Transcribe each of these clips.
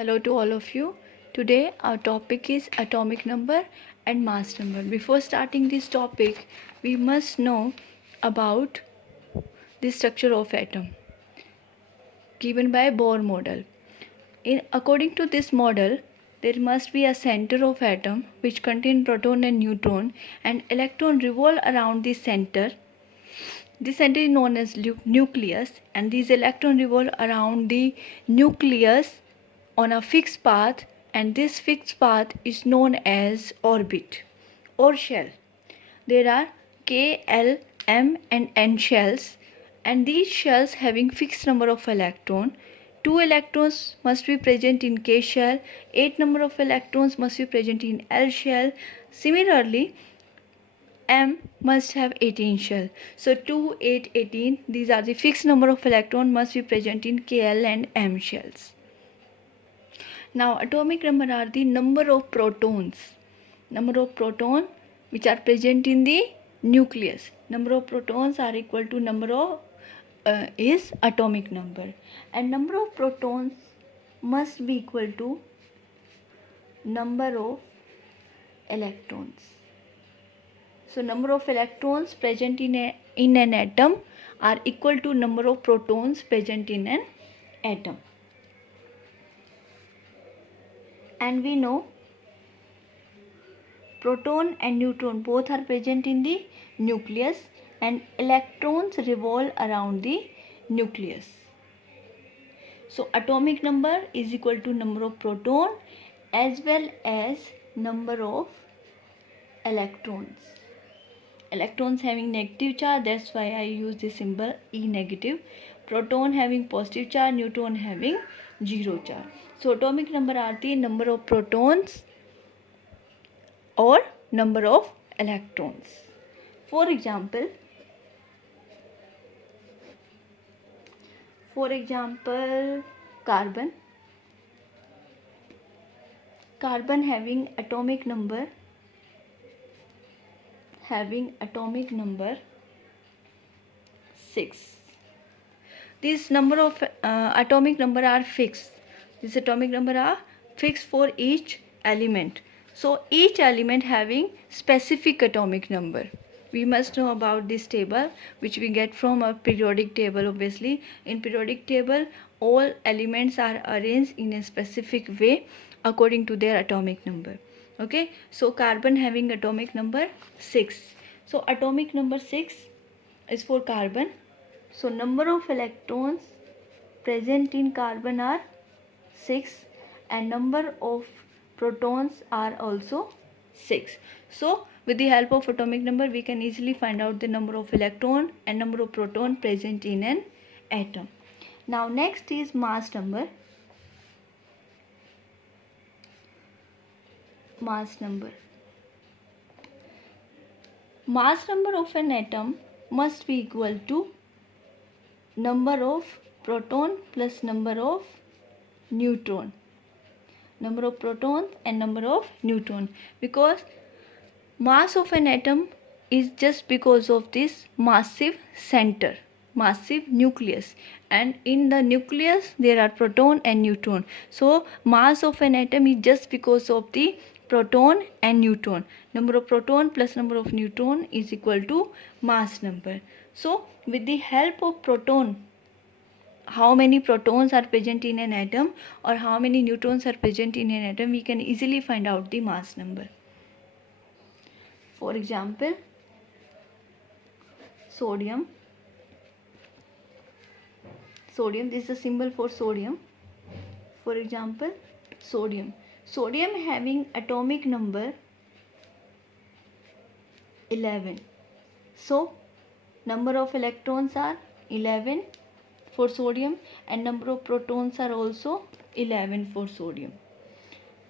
Hello to all of you. Today our topic is atomic number and mass number. Before starting this topic, we must know about the structure of atom given by Bohr model. According to this model, there must be a center of atom which contain proton and neutron, and electron revolve around the center. This center is known as nucleus, and these electrons revolve around the nucleus on a fixed path, and this fixed path is known as orbit or shell. There are K, L, M and N shells, and these shells having fixed number of electrons. 2 electrons must be present in K shell, 8 number of electrons must be present in L shell. Similarly, M must have 18 shell. So 2, 8, 18, these are the fixed number of electrons must be present in KL and M shells. Now atomic number are the number of protons. Number of protons which are present in the nucleus. Number of protons are equal to number of is atomic number, and number of protons must be equal to number of electrons. So number of electrons present in an atom are equal to number of protons present in an atom. And we know proton and neutron both are present in the nucleus, and electrons revolve around the nucleus. So atomic number is equal to number of proton as well as number of electrons. Electrons having negative charge, that's why I use the symbol E negative. Proton having positive charge, neutron having zero charge. So atomic number are the number of protons or number of electrons. For example, carbon. Carbon having atomic number 6. These number of atomic number are fixed. These atomic number are fixed for each element. So each element having specific atomic number. We must know about this table which we get from a periodic table. Obviously, in periodic table all elements are arranged in a specific way according to their atomic number. Okay, so carbon having atomic number 6. So atomic number 6 is for carbon. So number of electrons present in carbon are 6, and number of protons are also 6. So with the help of atomic number we can easily find out the number of electron and number of proton present in an atom. Now next is mass number. Mass number of an atom must be equal to number of proton plus number of neutron. Number of protons and number of neutron, because mass of an atom is just because of this massive center, massive nucleus, and in the nucleus there are proton and neutron. So mass of an atom is just because of the proton and neutron. Number of proton plus number of neutron is equal to mass number. So with the help of proton, how many protons are present in an atom or how many neutrons are present in an atom, we can easily find out the mass number. For example, sodium. This is a symbol for sodium. For example, sodium having atomic number 11. So number of electrons are 11 for sodium, and number of protons are also 11 for sodium.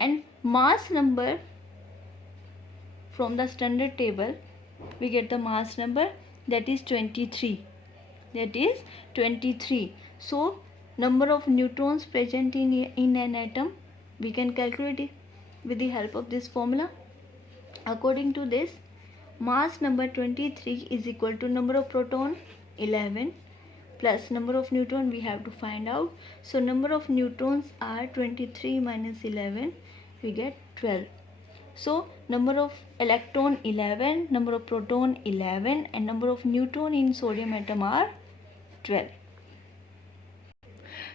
And mass number, from the standard table we get the mass number, that is 23. So number of neutrons present in an atom we can calculate it with the help of this formula. According to this, mass number 23 is equal to number of proton 11 plus number of neutron we have to find out. So number of neutrons are 23 minus 11, we get 12. So number of electron 11, number of proton 11, and number of neutron in sodium atom are 12.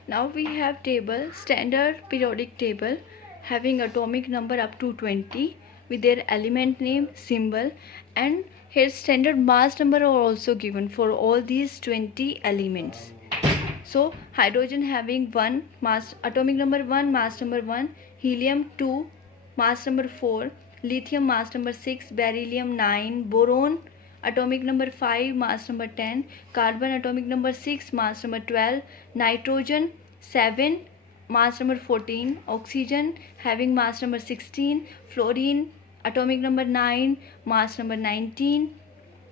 Now we have table, standard periodic table having atomic number up to 20 with their element name, symbol, and here standard mass number are also given for all these 20 elements. So hydrogen having 1 mass, atomic number 1, mass number 1, helium 2, mass number 4, lithium mass number 6, beryllium 9, boron atomic number 5, mass number 10, carbon atomic number 6, mass number 12, nitrogen 7, mass number 14, oxygen having mass number 16, fluorine atomic number 9, mass number 19,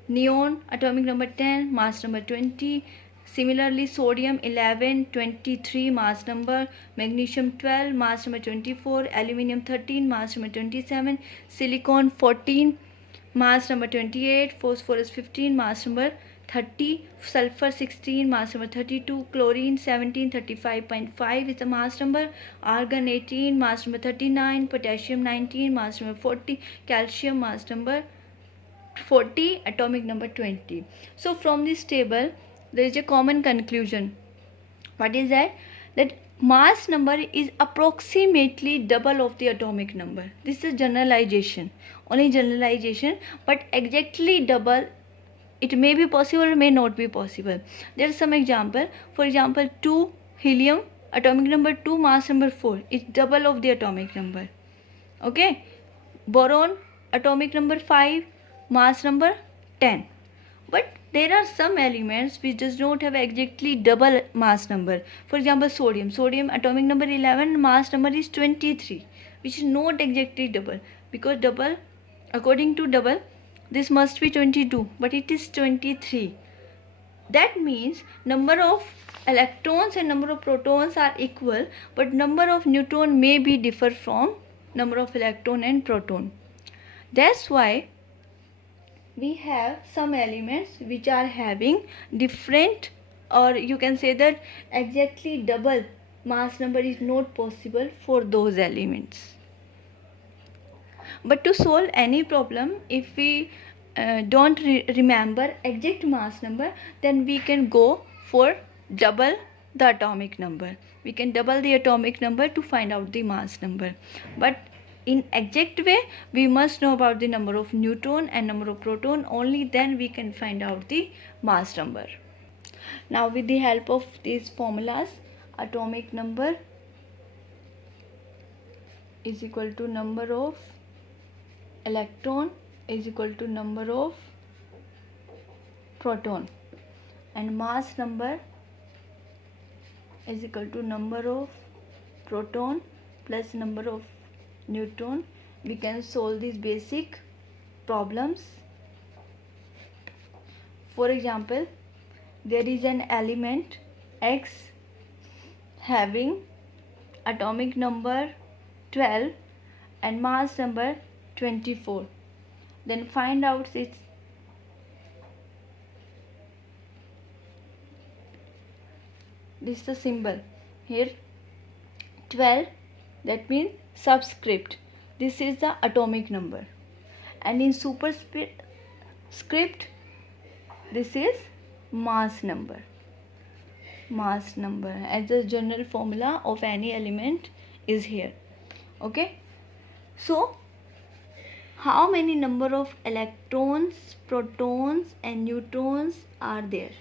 neon atomic number 10, mass number 20. Similarly, sodium 11, 23 mass number, magnesium 12, mass number 24, aluminium 13, mass number 27, silicon 14, mass number 28, phosphorus 15, mass number 30, sulfur 16, mass number 32, chlorine 17, 35.5 is the mass number, argon 18, mass number 39, potassium 19, mass number 40, calcium mass number 40, atomic number 20. So from this table there is a common conclusion. What is that? That mass number is approximately double of the atomic number. This is generalization, only generalization, but exactly double it may be possible or may not be possible. There is some example. For example, 2 helium atomic number 2, mass number 4 is double of the atomic number. Okay, boron atomic number 5, mass number 10. But there are some elements which does not have exactly double mass number. For example, sodium atomic number 11, mass number is 23, which is not exactly double, because double, according to double, this must be 22, but it is 23. That means number of electrons and number of protons are equal, but number of neutron may be differ from number of electron and proton. That's why we have some elements which are having different, or you can say that exactly double mass number is not possible for those elements. But to solve any problem, if we don't remember exact mass number, then we can go for double the atomic number. We can double the atomic number to find out the mass number. But in exact way, we must know about the number of neutron and number of proton. Only then we can find out the mass number. Now with the help of these formulas, atomic number is equal to number of electron is equal to number of proton, and mass number is equal to number of proton plus number of neutron. We can solve these basic problems. For example, there is an element X having atomic number 12 and mass number 24. Then find out its this is the symbol here 12, that means subscript, this is the atomic number, and in superscript this is mass number as the general formula of any element is here. Okay, so how many number of electrons, protons and neutrons are there?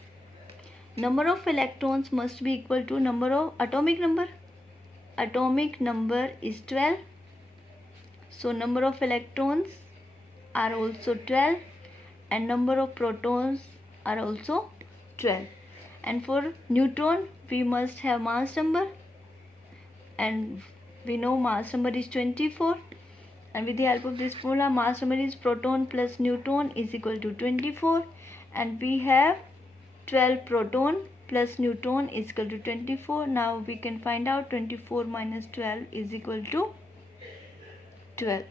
Number of electrons must be equal to number of atomic number. Atomic number is 12. So number of electrons are also 12 and number of protons are also 12. And for neutron we must have mass number, and we know mass number is 24. And with the help of this formula, mass number is proton plus neutron is equal to 24, and we have 12 proton plus neutron is equal to 24. Now we can find out 24 minus 12 is equal to 12.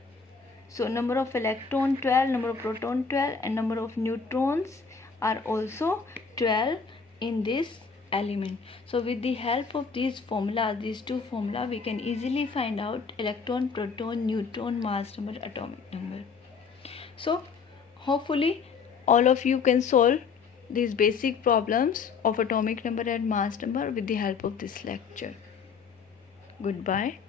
So number of electron 12, number of proton 12, and number of neutrons are also 12 in this element. So with the help of these formulas, these two formula, we can easily find out electron, proton, neutron, mass number, atomic number. So hopefully all of you can solve these basic problems of atomic number and mass number with the help of this lecture. Goodbye.